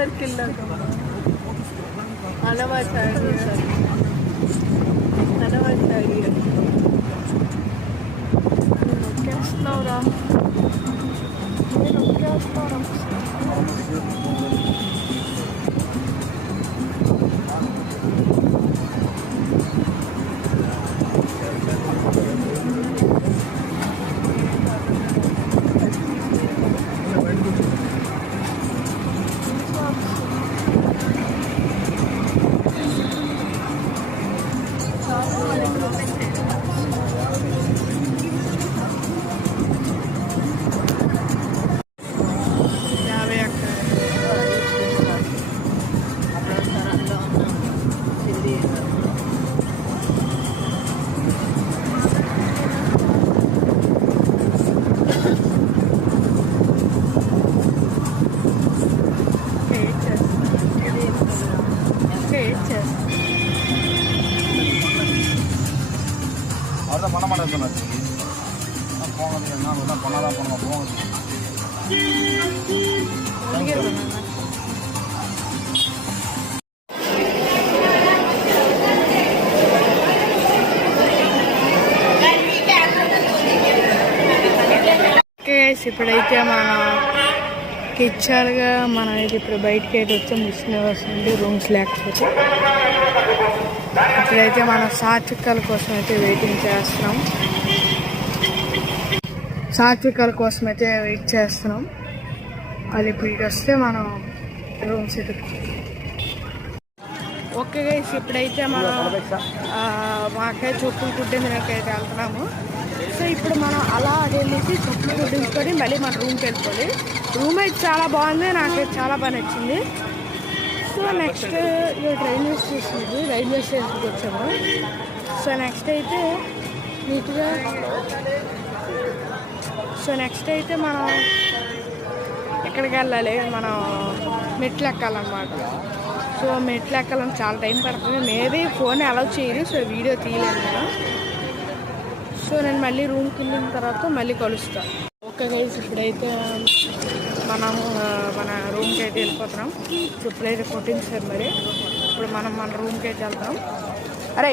Circle अनवा नौकेस्तरा ఇప్పుడైతే మన ఇచ్చారుగా మనం అయితే ఇప్పుడు బయటకి అయితే వచ్చాం విష్ణువాస్ నుండి రూమ్స్ లేకపోతే ఇప్పుడైతే మనం సాత్వికాల కోసం అయితే వెయిటింగ్ చేస్తున్నాం అది ఇప్పుడు వస్తే మనం రూమ్స్ అయితే ఓకే గైస్ ఇప్పుడైతే మనం మాకైతే చెప్పులు కుట్టించడానికి అయితే వెళ్తున్నాము సో ఇప్పుడు మనం అలా వెళ్ళేసి చెప్పులు కుట్టించుకొని మళ్ళీ మన రూమ్కి వెళ్ళిపోవాలి రూమ్ అయితే చాలా బాగుంది నాకైతే చాలా బాగా నచ్చింది సో నెక్స్ట్ రైల్వే స్టేషన్కి వచ్చాము సో నెక్స్ట్ అయితే మనం ఎక్కడికి వెళ్ళాలి మనం మెట్లు ఎక్కాలన్నమాట సో మెట్లు ఎక్కాలని చాలా టైం పడుతుంది మేబీ ఫోన్ అలౌ చేయరు సో వీడియో తీయలేదు నేను సో నేను మళ్ళీ రూమ్కి వెళ్ళిన తర్వాత మళ్ళీ కలుస్తాను ఓకే గైస్ ఇప్పుడైతే మనము మన రూమ్కి అయితే వెళ్ళిపోతున్నాం ఇప్పుడైతే కొట్టించారు మరి ఇప్పుడు మనం మన రూమ్కి అయితే వెళ్తాం అరే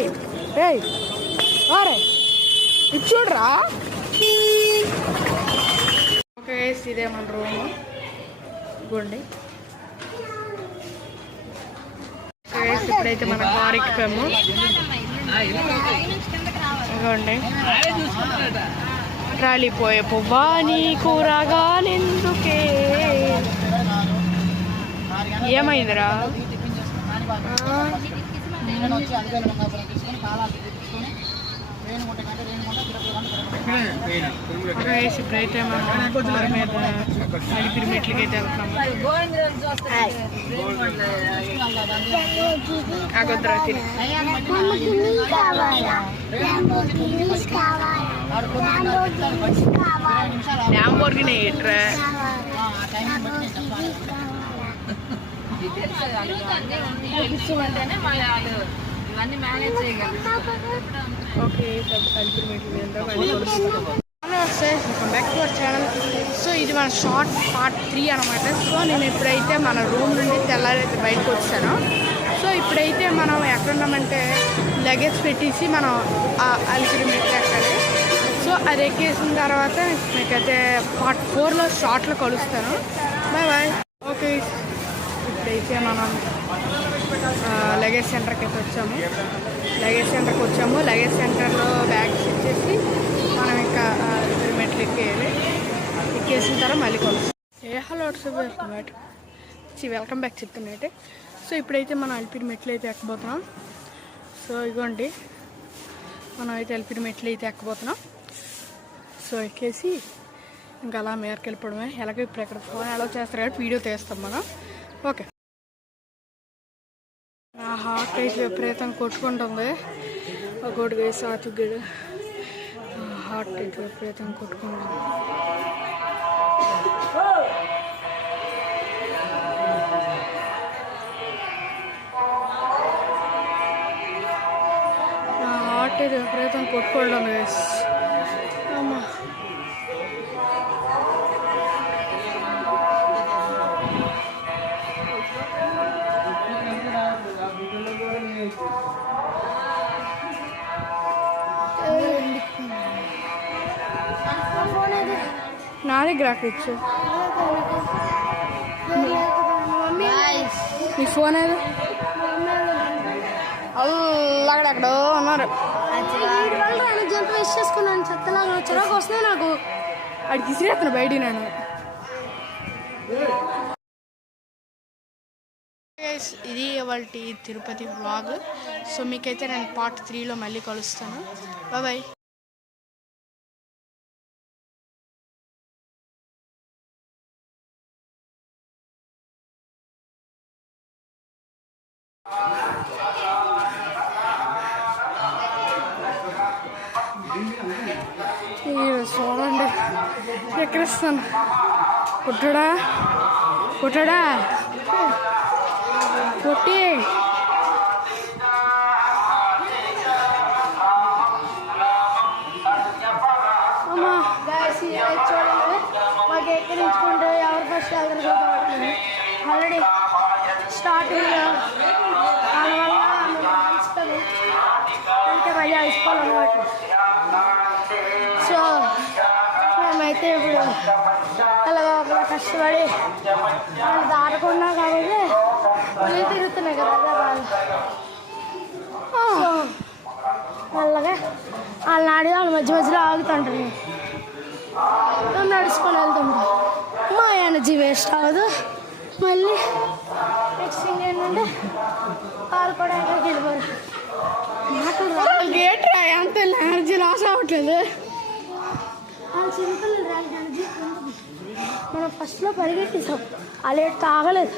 ఇచ్చుడ్రా ఓకే గైస్ ఇదే మన రూమ్ ఇవ్వండి ఇప్పుడైతే మన కార్ ఎక్కిపోయాము ఇవ్వండి రాలిపోయే పువ్వా నీ కూరగాలెందుకే ఏమైందిరా ఇప్పుడైతే మనం కారు మీద అలిపిరి మెట్లకి అయితే వెళ్తున్నాము ఆగొద్దురా తిని ల్యాంబోర్గిని ఎట్రా okay back to our channel so ఇది మన షార్ట్ పార్ట్ 3 అనమాట సో నేను ఇప్పుడైతే మన రూమ్ నుండి తెల్లారైతే బయటకు వచ్చాను సో ఇప్పుడైతే మనం ఎక్కడున్నామంటే లగేజ్ పెట్టేసి మనం అలిపిరి మెట్లు ఎక్కాలి సో అది ఎక్కేసిన తర్వాత మీకైతే పార్ట్ 4లో షార్ట్లో కలుస్తాను బాయ్ ఓకే ఇప్పుడైతే మనం లగేజ్ సెంటర్కి అయితే వచ్చాము లగేజ్ సెంటర్లో బ్యాగ్స్ ఇచ్చేసి మనం ఇంకా మెట్లు ఎక్కేసిన తర్వాత మళ్ళీ కలుస్తాం హలో వెల్కమ్ బ్యాక్ చెప్తున్నట్టే సో ఇప్పుడైతే మనం అలిపిరి మెట్లు అయితే ఎక్కబోతున్నాం సో ఇగోండి మనం అయితే అలిపిరి మెట్లు అయితే ఎక్కబోతున్నాం సో ఎక్కేసి ఇంకా అలా మేరకు వెళ్ళిపోవడమే ఎలాగో ఇప్పుడు ఎక్కడ ఫోన్ అలౌ చేస్తారు కాబట్టి వీడియో తీస్తాం మనం ఓకే నా హార్ట్ అయితే విపరీతంగా కొట్టుకుంటుంది ఒకటి వేసి సాత్వికుడు హార్ట్ అయితే విపరీతంగా కొట్టుకుంటుంది నా హార్ట్ అయితే విపరీతంగా కొట్టుకోవడం వేసి అమ్మా అక్కడ ఇచ్చు. నీ ఫోన్ ఏది? అక్కడెక్కడో ఉన్నారు. జంప్ వేస్ట్ చేసుకున్నాను. చెత్తలాగా చిరాకు వస్తున్నాయి నాకు. అడిగి ఇసిరేస్తాను బయట. నేను ఇది ఇవాళ తిరుపతి వ్లాగ్. సో మీకైతే నేను పార్ట్ 3లో మళ్ళీ కలుస్తాను. బాయ్. చూడండి ఎక్కడిస్తాను. పుట్టడా పుట్టి అమ్మా చూడండి మాకు ఎక్కిరించుకుంటే ఎవరు ఫస్ట్ వెళ్తారు ఆల్రెడీ స్టార్టింగ్ దానివల్ల అలుస్తుంది. అంటే మళ్ళీ అలసిపోవాలన్నమాట. సో మేమైతే ఇప్పుడు అలాగా కష్టపడి వాళ్ళు దాటకుండా కాబట్టి వాళ్ళు తిరుగుతున్నాయి కదా వాళ్ళు. సో వాళ్ళగా వాళ్ళని ఆడి వాళ్ళ మధ్యలో ఆగుతుంటారు. మేము నడుచుకొని వెళ్తుంటాం. మా ఎనర్జీ వేస్ట్ అవ్వదు. మళ్ళీ నెక్స్ట్ థింగ్ ఏంటంటే వాళ్ళు కూడా ఎక్కడికి వెళ్ళిపోరు. గేట్ అంత ఎనర్జీ లాస్ అవ్వట్లేదు. వాళ్ళు సింపుల్ ఎనర్జీ మనం ఫస్ట్లో పరిగెట్టేసాం. అలా తాగలేదు.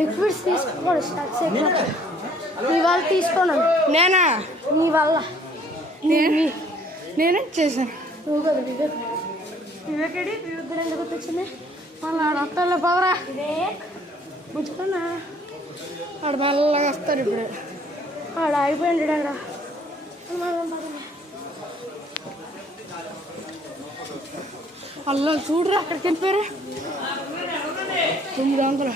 లిక్విడ్స్ తీసుకోకూడదు. స్టాక్స్ నీ వల్ల తీసుకున్నాను. నేనా? నీ వల్ల నేనేం చేశాను? నువ్వు కదా వివేక్ ఎందుకు గుర్తొచ్చింది? మళ్ళీ ఆడొక్కలే పదరా ఉంచుకున్నా. ఆడు మెల్లగా వస్తారు. ఇప్పుడు ఆడ ఆగిపోయింది. అల్లా చూడరా అక్కడికి వెళ్ళిపోయారు. 900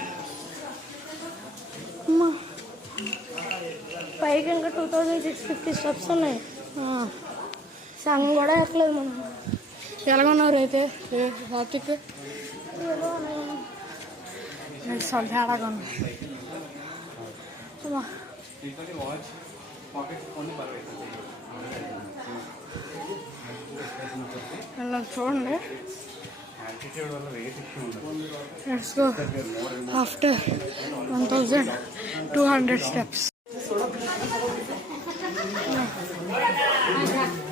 పైకి ఇంకా 2650 స్టెప్స్ ఉన్నాయి. సంగం కూడా ఎక్కలేదు మనం. ఎలాగొన్నారు అయితే రాత్రికి? చాలా తేడాగా ఉంది. చూడండి. లెట్స్ గో ఆఫ్టర్ 1200 స్టెప్స్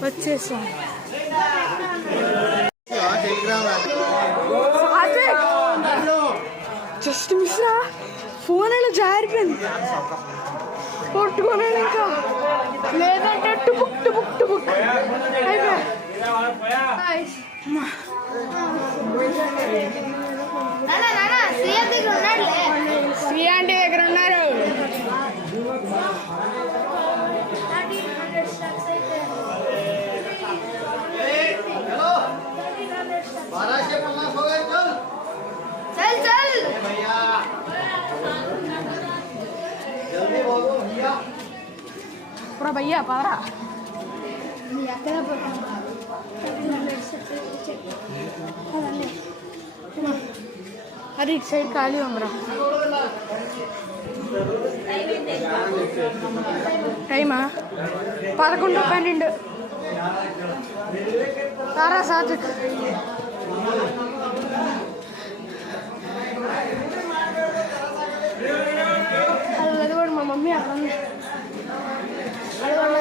వచ్చేసాం. జస్ట్ మిస్ రా. ఫోన్ అయినా జారిపోయింది. కొట్టుకోలేదు ఇంకా. లేదంటే టుబుక్ అయిపోయా. శ్రీ ఆంటీ దగ్గర ఉన్నారు. पूरा भैया पारा अरे एक साइड खाली हमरा टाइमा 11:12 तारा साथ అది కూడా మా మమ్మీ అక్కడ అడగండి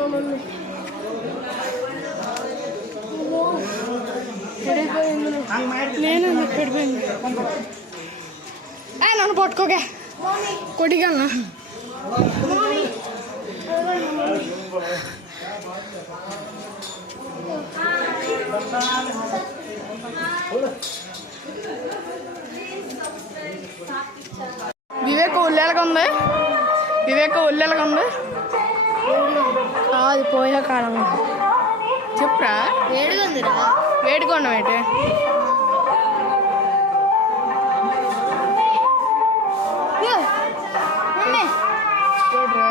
మా మమ్మీ పడిపోయింది. నేను పడిపోయింది. నన్ను పట్టుకోకే కొట్టికన్నా. వివేక్ ఒళ్ళెలాగా ఉంది? అది పోయే కాలం. చెప్పురా. వేడిగా ఉందిరా. వేడిగా ఉన్నామేంటి? చూడరా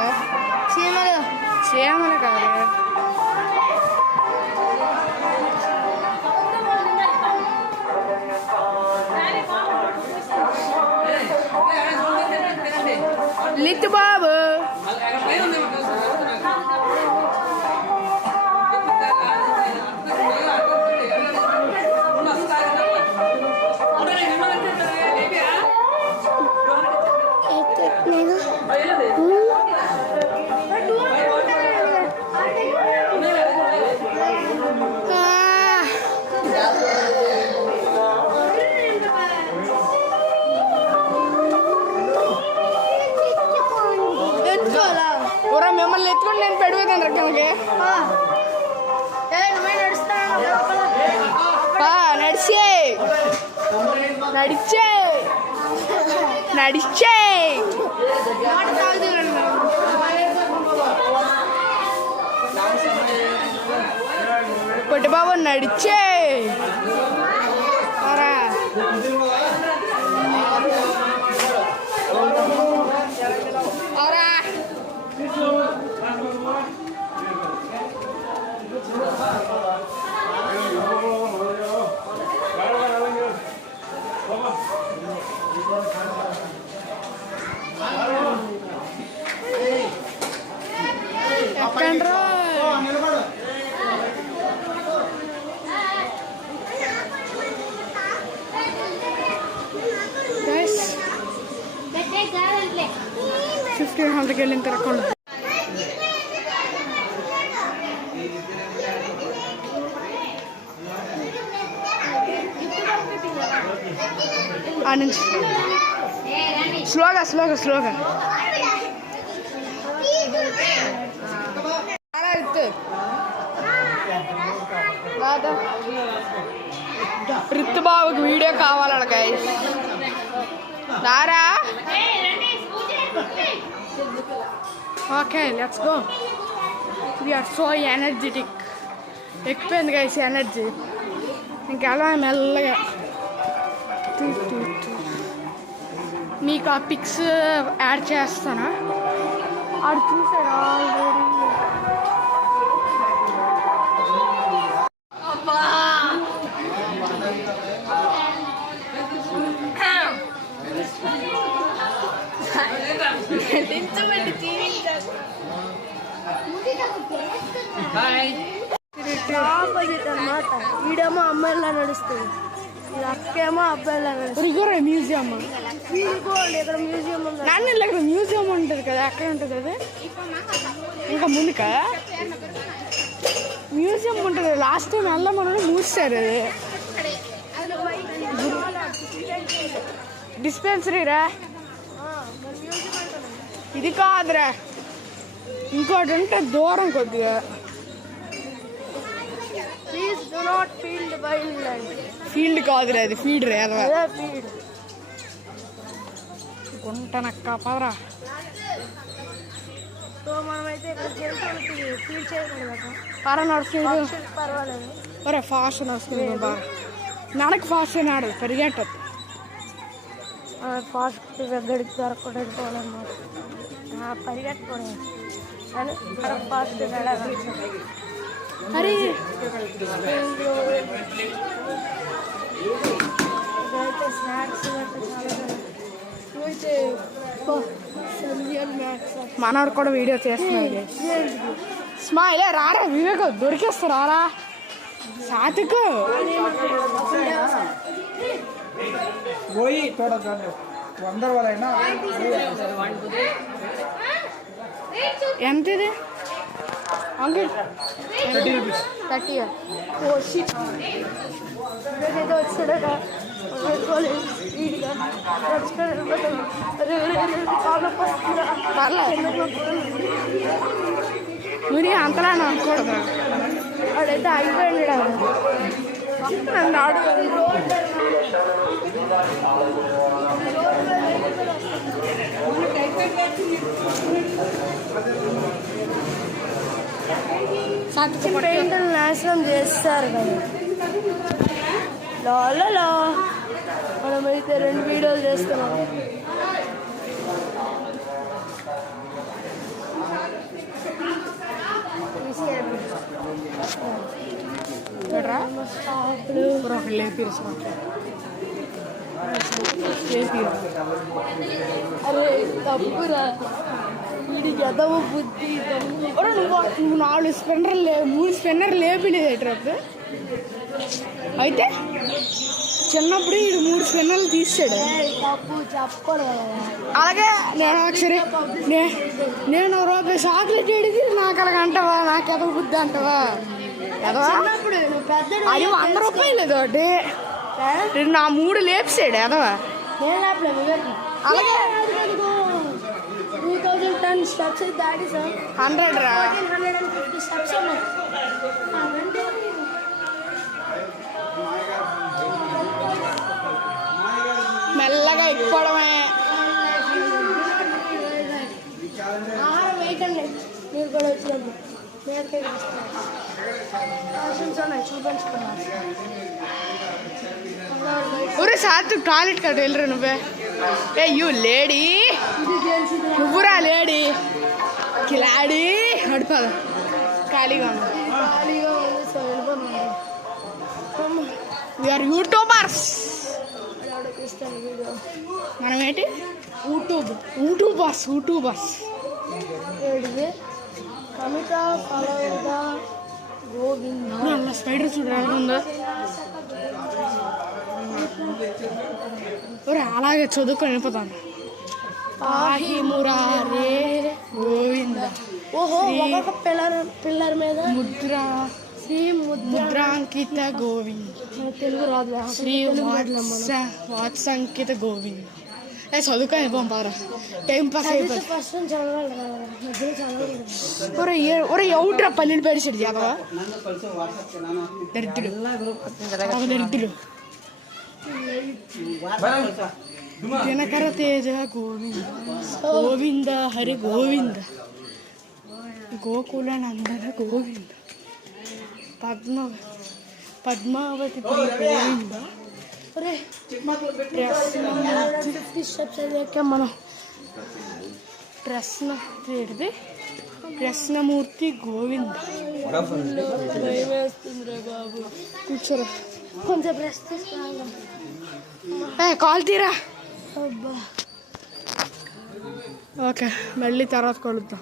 చీమలు కాదు. రితు బాబు మిమ్మల్ని ఎత్తుకుని నేను పెడుగుతాను రకంకి నడిచే నడిచే నడిచే పొట్టి బాబు నడిచే $1,500 వెళ్ళిన తిరగకుండా ఆ నుంచి స్లోగా స్లోగా స్లోగా రితు బాబుకి వీడియో కావాలన్న గైస్ దారా okay let's go we're so energetic ఎక్కువైంది గైస్ ఎనర్జీ ఇంకెలా మెల్లగా మీకు ఆ పిక్స్ యాడ్ చేస్తానా ఆడు చూసాడు ఆల్రెడీ ఆపోజిట్ అనమాట ఈడేమో అమ్మాయిలా నడుస్తుంది ఇది అక్కేమో అబ్బాయిలా నడుస్తుంది మ్యూజియం ఇక్కడ మ్యూజియం నాన్న ఇక్కడ మ్యూజియం ఉంటుంది కదా అక్కడ ఉంటుంది అది ఇంకా ముందుక మ్యూజియం ఉంటుంది లాస్ట్ టైం వెళ్ళమని మూసారు అది డిస్పెన్సరీరా ఇది కాదురా ఇంకోటి ఉంటే దూరం కొద్దిగా please do not field wild life field కాదురా అది ఫీడ్ రే అదే ఫీడ్ గుంటనక్క పదరా సో మనమైతే ఇక్కడ ఫీల్ చేయగలం పర నడుస్తుంది పర్వాలేదు ఒరే ఫాస్ట్ నడుస్తుంది బాగా ನನಗೆ ಫಾಸ್ಟ್ ನಾಡು ಪರಿಗೆಟ್ಟದು ఫాస్ట్ గడికి దొరకకుండా వెళ్ళిపోవాలన్నమాట పరిగెట్టుకోవడం కానీ మనకు ఫాస్ట్ వెళ్ళాలి అరే ఇదైతే స్నాక్స్ మనవాడు కూడా వీడియో చేస్తున్నాడు స్మైల్ రారా వివేక్ దొరికేస్తా రారా సాతికు वही थोड़ा कर लो वो अंदर वाला है ना ఎంత ఇది అంకుల్ 30 ఓ షిట్ ఏదో వచ్చాడట మీరు అంతలా అనుకోవడం వాడైతే అయిపోయాడు నన్ను ఆడు పెయింట్లు నాశనం చేస్తారు కదా లాలో మనమైతే 2 వీడియోలు చేస్తున్నాం అరే తప్పురా వీడికి ఎదవ బుద్ధి ఒరే నువ్వు 4 స్పిన్నర్లు 3 స్పిన్నర్లు లేపిలేదు ట్రక్ అయితే చిన్నప్పుడు వీడు 3 స్పిన్నర్లు తీసాడు. తప్పు చెప్పకూడదు కదా. అలాగే నేను ఒకసారి నేను రూపాయి చాక్లెట్ ఏడికి నాకు అలాగ అంటావా, నాకు ఎదవ బుద్ధి అంటావా? ఎదవా చిన్నప్పుడు నువ్వు పెద్ద అయ్యో 100 రూపాయలు తోటి నా 3 లేపిసాడు ఎదవా. నేను లేపలేదు అలాగే 2010 స్టెప్స్ దాటి సార్ 100 రా 1450 స్టెప్స్ ఉన్నాయి. మెల్లగా ఎక్కువడమే. ఆహారం వేయకండి మీరు కూడా వచ్చినప్పుడు మేరకే చూపించుకున్నాను. ఒరే సార్ టాయిలెట్ కట్ట వెళ్ళరు నువ్వే. ఏ యూ లేడీ నువ్వురా లేడీ కిలాడీ నడిపదు ఖాళీగా ఉంది. ఖాళీగా ఉంది సో వెళ్ళిపోతున్నాను. We are YouTubers. ఇస్తాను వీడియో మనం ఏంటి యూట్యూబర్స్ ఏడిది కమిత ఫలద గోవింద అలా స్పైడర్ చూడాలనుందా. ఒరే అలాగే చదువుకొని వెళ్ళిపోతాను. ఆహి మురారే గోవింద. ఓహో ఒక్కొక్క పిల్లర్ మీద ముద్ర శ్రీ ముద్రాంకిత గోవింద్ తెలుగు రాదు శ్రీ వాత్సంకిత గోవింద్. చదువుకొని పంపారా టైం పాస్ అయిపోయింది. ఫస్ట్ చదవాలి మధ్యలో చదవాలి. ఒరే ఎవట్రా పల్లెలు పెడిచాడు చదవా దరిద్రుడు దరిద్రుడు. దినకర తేజ గోవింద గోవింద హరి గోవింద గోకుల నందన గోవింద పద్మావతి గోవింద. 50 స్టెప్స్ అయ్యాక మనం ప్రశ్నమూర్తి గోవింద. భయమేస్తుంది బాబు కూర్చోరా కొంచెం బ్రష్ తీసుకురాగా. కాల్ తీరా. అబ్బా ఓకే మళ్ళీ తర్వాత కలుద్దాం.